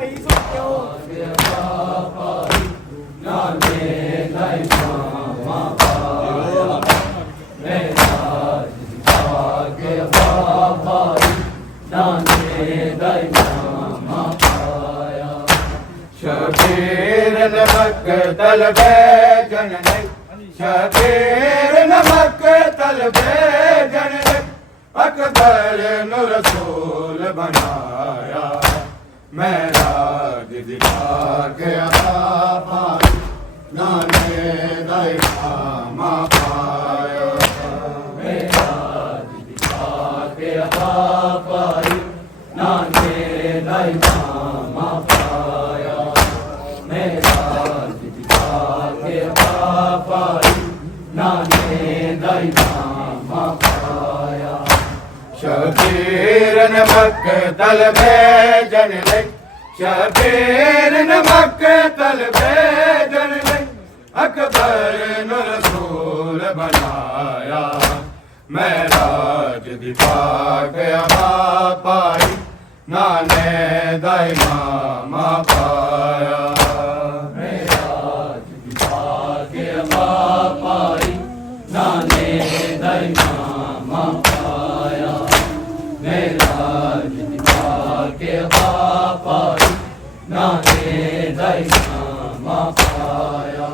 ਭਾਈ ਸੁਣਿਓ ਨਾਨੇ ਦਾਈ ਮਾਮਾ ਪਾਇਆ ਮੇਰਾ ਭਾਗੇ ਭਾਈ ਨਾਨੇ ਦਾਈ ਮਾਮਾ ਪਾਇਆ शबीर नमक तलबे जन शबीर नमक तलबे जन अकबर नु रसूल बनाया मेरा दिखा गया पाई नाने दाई मामा पाया मेरा दिखा गया पाई नाने दाई मामा पाया मेरा दिखा गया पाई नाने दाई मामा पाया शबीर नमक तलबे जन शबीर नमक तलबे जन अकबर नु रसूल बनाया मेरा दिखा गया पाई नाने दाई मामा पाया मेरा दिखा गया पाई नाने दाई मामा पाया मेरा दिखा गया पाई नाने दाई मामा पाया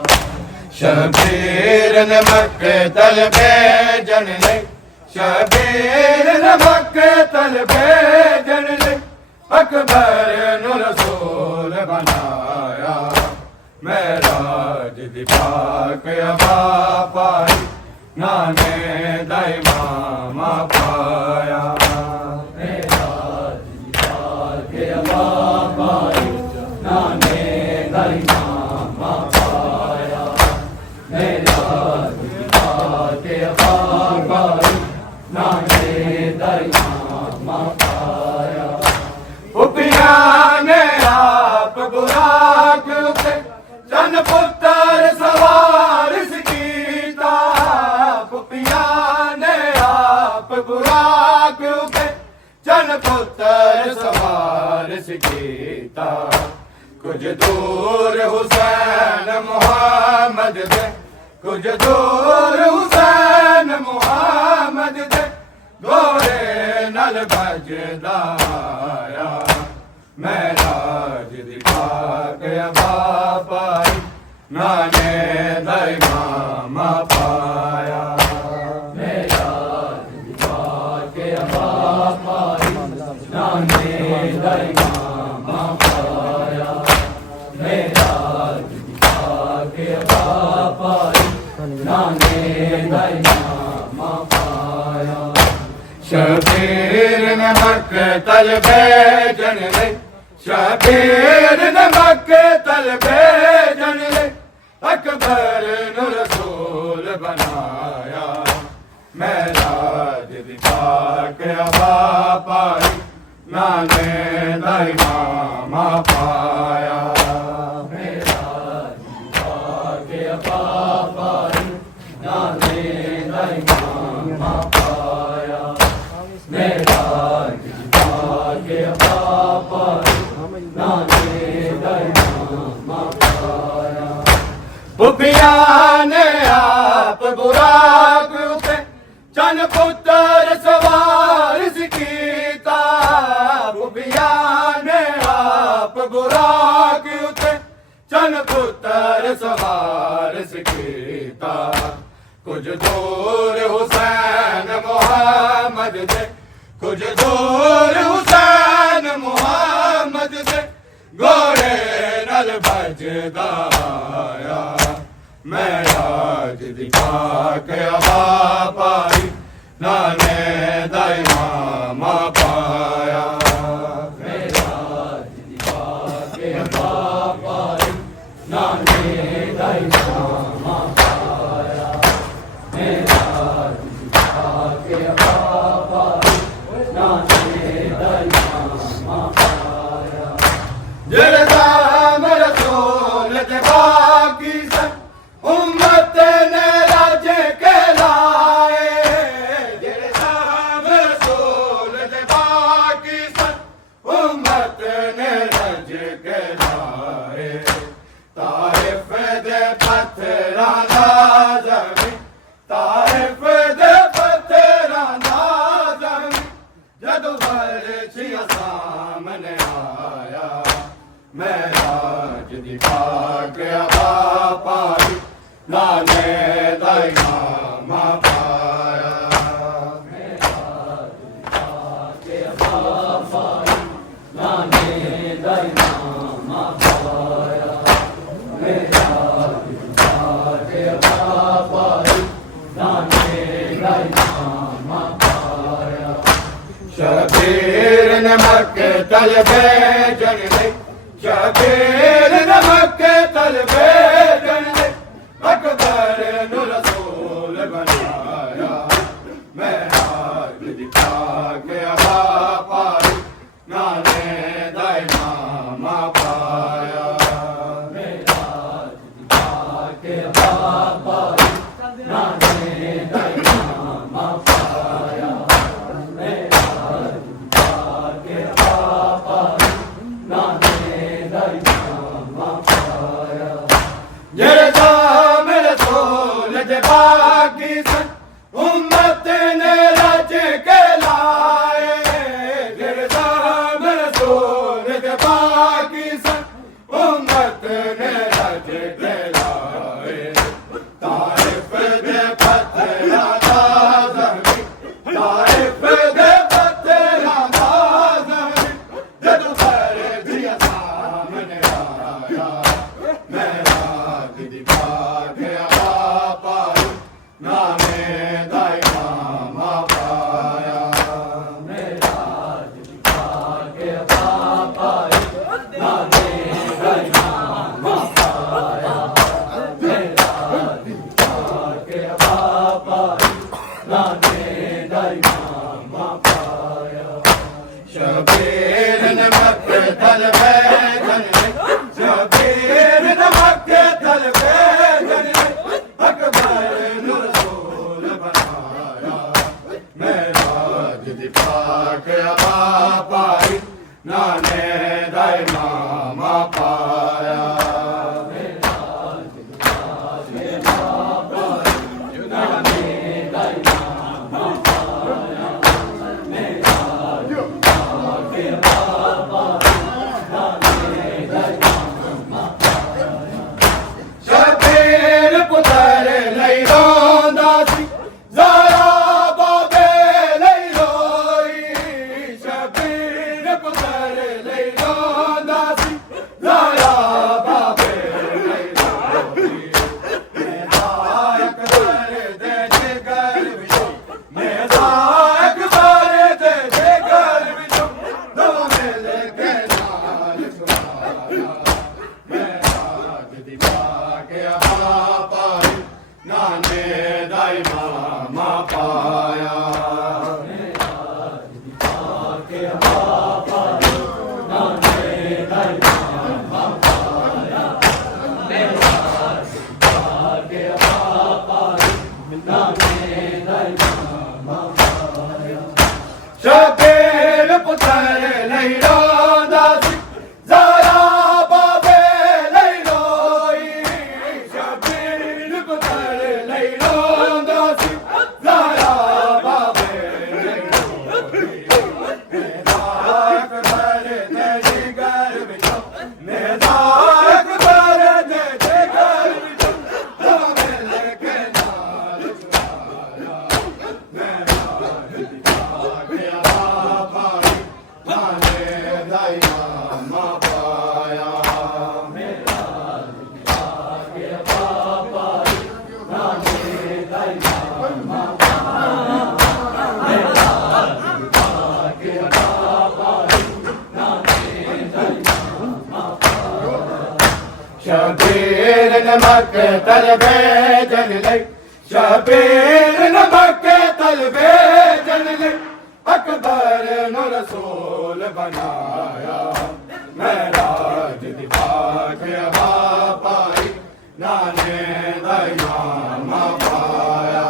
शबीर नमक तलबे जन शबीर नमक तलबे जन अकबर नु रसूल बनाया मेरा दिखा गया पाई नाने दाई मामा पाया मेरा दिखा गया पाई नाने दाई मामा पाया मेरा दिखा गया पाई नाने दाई मामा पाया पुपिया ने आप बुराक उते चन पुत्र सवार सीता पुपिया ने आप बुराक उते चन पुत्र सवार सीता कुछ दूर हुसैन मुहम्मद दे कुछ दूर हुसैन मुहम्मद दे घोड़े नल बजदाया मेरा दिखा गया पाई नाने दाई मामा पाया मेरा दिखा गया पाई नाने दाई मामा पाया मेरा दिखा गया पाई नाने दाई मामा पाया शबीर नमक तलबे जन शबीर नमक तलबे जन अकबर नु रसूल बनाया मेरा दिखा गया पाई नाने दाई मामा पाया मेरा दिखा गया पाई नाने दाई मामा पाया मेरा दिखा गया पाई नाने दाई मामा पाया पुपिया ने आप बुराक उते चन पुत्र सवार सीता पुपिया ने आप बुराक उते चन पुत्र सवार सीता कुछ दूर हुसैन मुहम्मद दे कुछ दूर हुसैन मुहम्मद दे घोड़े नल बजदाया मेरा दिखा गया पाई नाने दाई मामा पाया मेरा दिखा गया पाई नाने दाई मामा पाया मेरा दिखा गया पाई नाने दाई मामा पाया जलदाम रसूल दे बाकी सन उम्मत ने राज के लाए जलदाम रसूल दे बाकी सन उम्मत ने राज के लाए तारिफ दे पत्थरां दा ज़मीं तारिफ दे पत्थरां दा ज़मीं जदों बरछियां सामने आया मेराज दी पाक हवा पाई नाने दा इनाम पाया शबीर नमक तलबे जनले शबीर नमक तलबे जनले अकबर नु रसूल बनाया मेराज दिखा के हवा पाई नाने दा इनाम पाया मेराज दिखा के हवा पाई नाने दा इनाम पाया जरदा मेरे सोल जे बाकी सन उम्मत ने रज के लाए जरदा मेरे सोल जे बाकी सन उम्मत ने रज के लाए तारिफ दे पत्थरां दा ज़मीं तारिफ दे पत्थरां दा ज़मीं जदों बरछियां सामने आया मेराज दी पाक हवा पाई नाने दा इनाम पाया मेराज दी पाक हवा पाई नाने दा इनाम पाया मेराज दी पाक हवा पाई नाने दा इनाम पाया शबीर नमक तलबे जनले शबीर नमक तलबे जनले अकबर नु रसूल बनाया मेराज दी पाक हवा पाई नाने दा इनाम पाया मेराज दी पाक हवा पाई नाने दा इनाम पाया मेराज दी पाक हवा पाई नाने दा इनाम शबीर पुत्र लई रोंदा सी ज़रा बाबे लई रोई शबीर पुत्र लई रोंदा सी ज़रा बाबे लई रोई मेरा अकबर दे जिगर विचों मेरा अकबर दे जिगर विचों दो मिल के नाल सुनाया मेराज दी पाक हवा पाई नाने दा इनाम पाया मेराज दी पाक हवा पाई नाने दा इनाम पाया मेराज दी पाक हवा पाई नाने दा इनाम पाया शबीर पुत्र लई रोंदा सी ज़रा बाबे लई रोई शबीर पुत्र लई रोंदा सी ज़रा बाबे लई रोई मेरा अकबर दे जिगर विचों मेरा अकबर दे जिगर विचों दो मिल के नाल सुनाया मेराज दी पाक हवा पाई नाने दा इनाम पाया मेराज दी पाक हवा पाई नाने दा इनाम पाया मेराज दी पाक हवा पाई नाने दा इनाम पाया शबीर नमक तलबे जनले शबीर नमक तलबे जनले अकबर नु रसूल बनाया मेराज दी पाक हवा पाई नाने दा इनाम पाया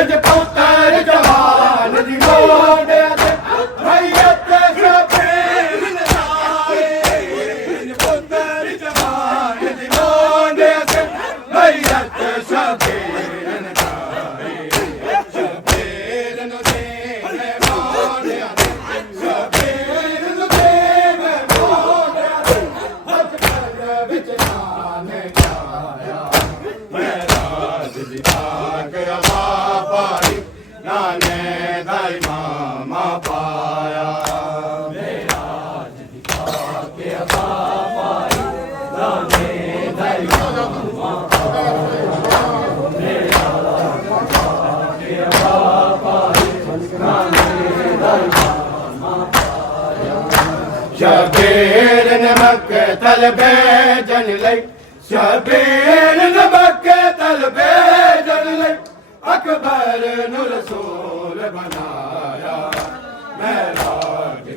इंज पुत्तर जवान दी मोंडे ते रैयत शबीर नचाए इंज पुत्तर जवान दी मोंडे ते रैयत शबीर नचाए शबीर नु देवे मोंडे शबीर नु देवे मोंडे हथ कर विच नाने आया मेरा दिखा के पाई नाने दाई मामा पाया मेरा दिखा के पाई नाने दाई मामा पाया मेरा दिखा के पाई नाने दाई मामा पाया शबीर ने मक्तल भेजन लई शबीर ने मक्तल भेजन लई अकबर नु रसूल बनाया मेरा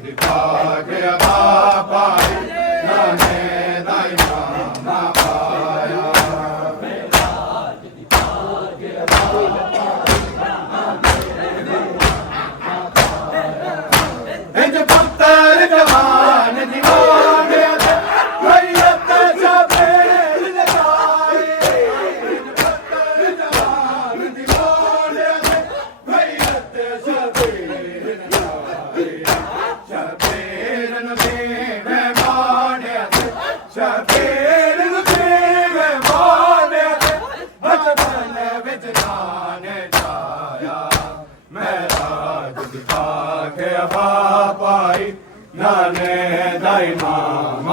दिखा के पाई नाने दाई मामा पाया इंज पुत्तर जवान दी मोंडे ते रैयत शबीर नचाए इंज पुत्तर जवान दी मोंडे ते रैयत शबीर नचाए शबीर नु देवे मोंडे ते शबीर नु देवे मोंडे ते बचपन विच नाने छाया मेरा दिखा के पाई नाने दाई मामा